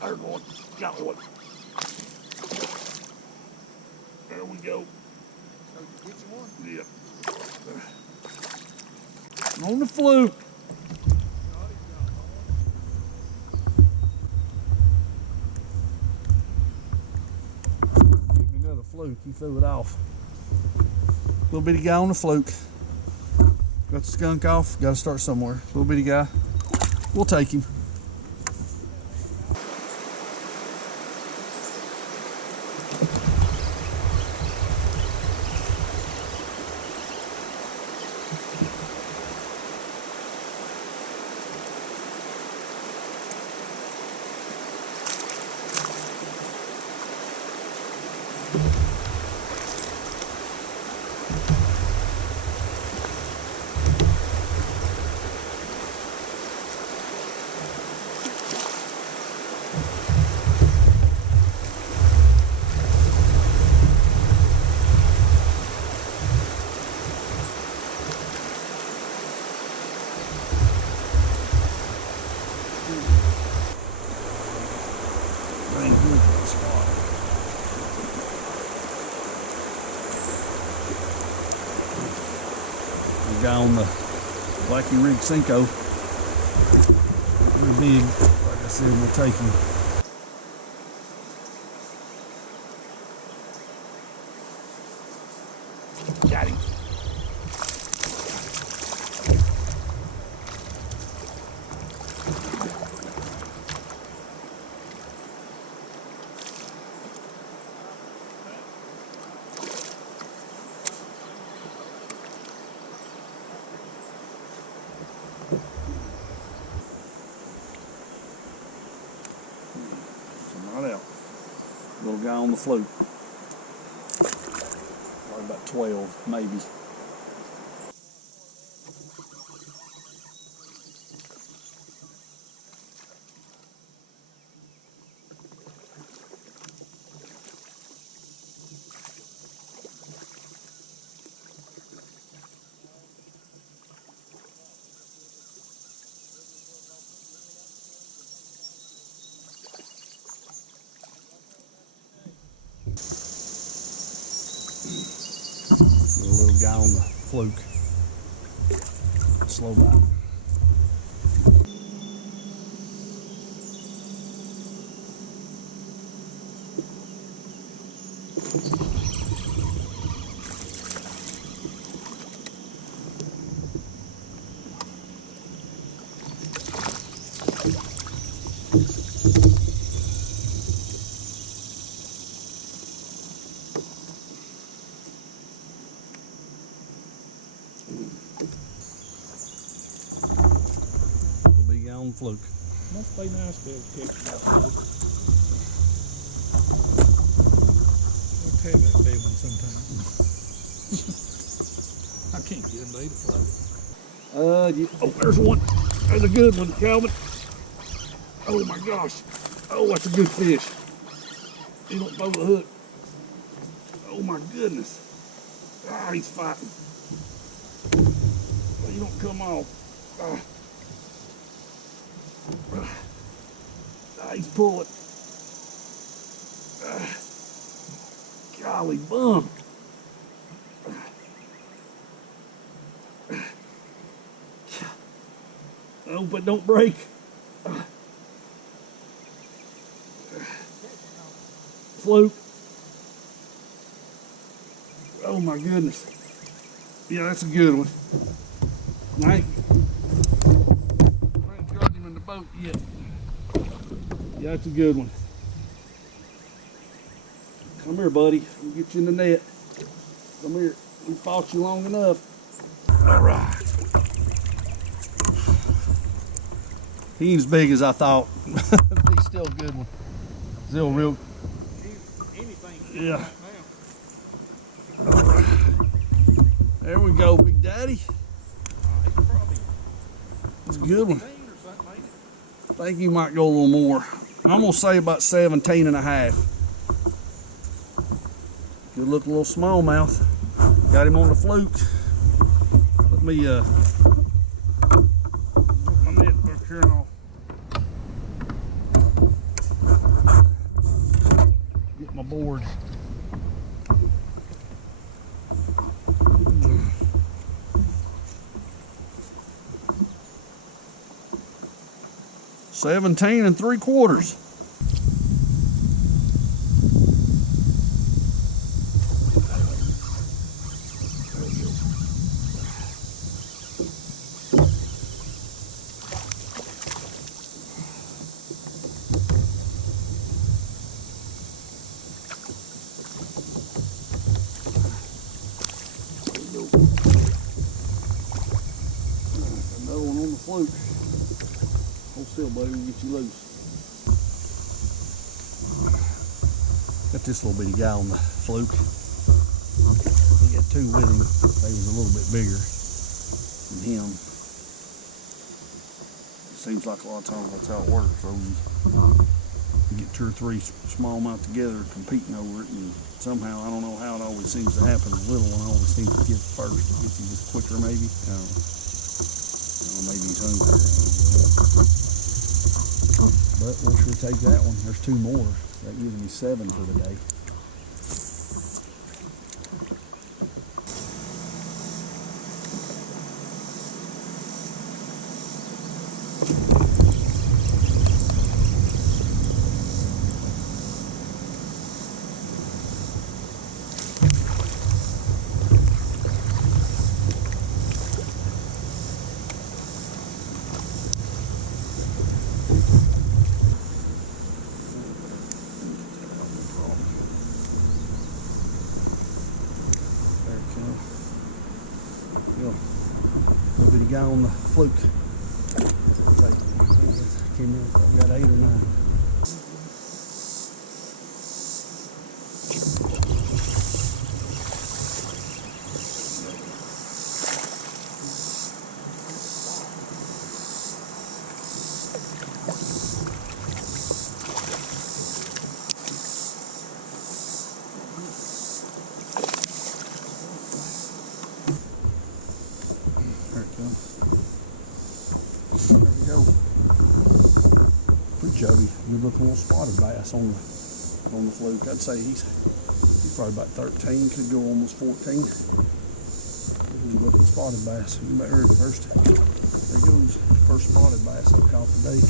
There's one. Got one. There we go. Get you one? Yeah. On the fluke. Give me another fluke. He threw it off. Little bitty guy on the fluke. Got the skunk off. Got to start somewhere. Little bitty guy. We'll take him. Bring him to the spot. The guy on the Blackie Rig Cinco. Very big. Like I said, we'll take him. Got him. Right out. Little guy on the fluke. Probably about 12, maybe. Little guy on the fluke. Slow bite. On fluke. Must be nice to be able to catch that fluke. I'll tell that feeling sometimes. I can't get him to eat a float. Oh, there's one. There's a good one, Calvin. Oh my gosh. Oh, that's a good fish. He don't throw the hook. Oh my goodness. Ah, he's fighting. He don't come off. He's pulling. Golly bum. Oh, but don't break. Fluke. Oh my goodness. Yeah, that's a good one. I ain't got him in the boat yet. Yeah, that's a good one. Come here, buddy. We'll get you in the net. Come here. We fought you long enough. All right. He ain't as big as I thought. He's still a good one. Still real. Anything. Yeah. Right now. All right. There we go, Big Daddy. It's a good one. I think you might go a little more. I'm gonna say about 17 and a half. Good looking little smallmouth. Got him on the fluke. Let me put my net back here and I'll board. $17.75. Another one on the fluke. Hold still, buddy, we'll get you loose. Got this little bitty guy on the fluke. He got two with him. They was a little bit bigger than him. Seems like a lot of times that's how it works. So you get two or three smallmouth together competing over it, and somehow, I don't know how it always seems to happen. The little one always seems to get first. It gets him just quicker maybe. Maybe he's hungry. But we'll sure take that one. There's two more. That gives me 7 for the day. Little bitty guy on the fluke. I can't remember if I got 8 or 9. There it goes. There we go. Pretty chubby. Good looking little spotted bass on the fluke. I'd say he's probably about 13, could go almost 14. Good looking spotted bass. There he goes. First spotted bass I've caught today.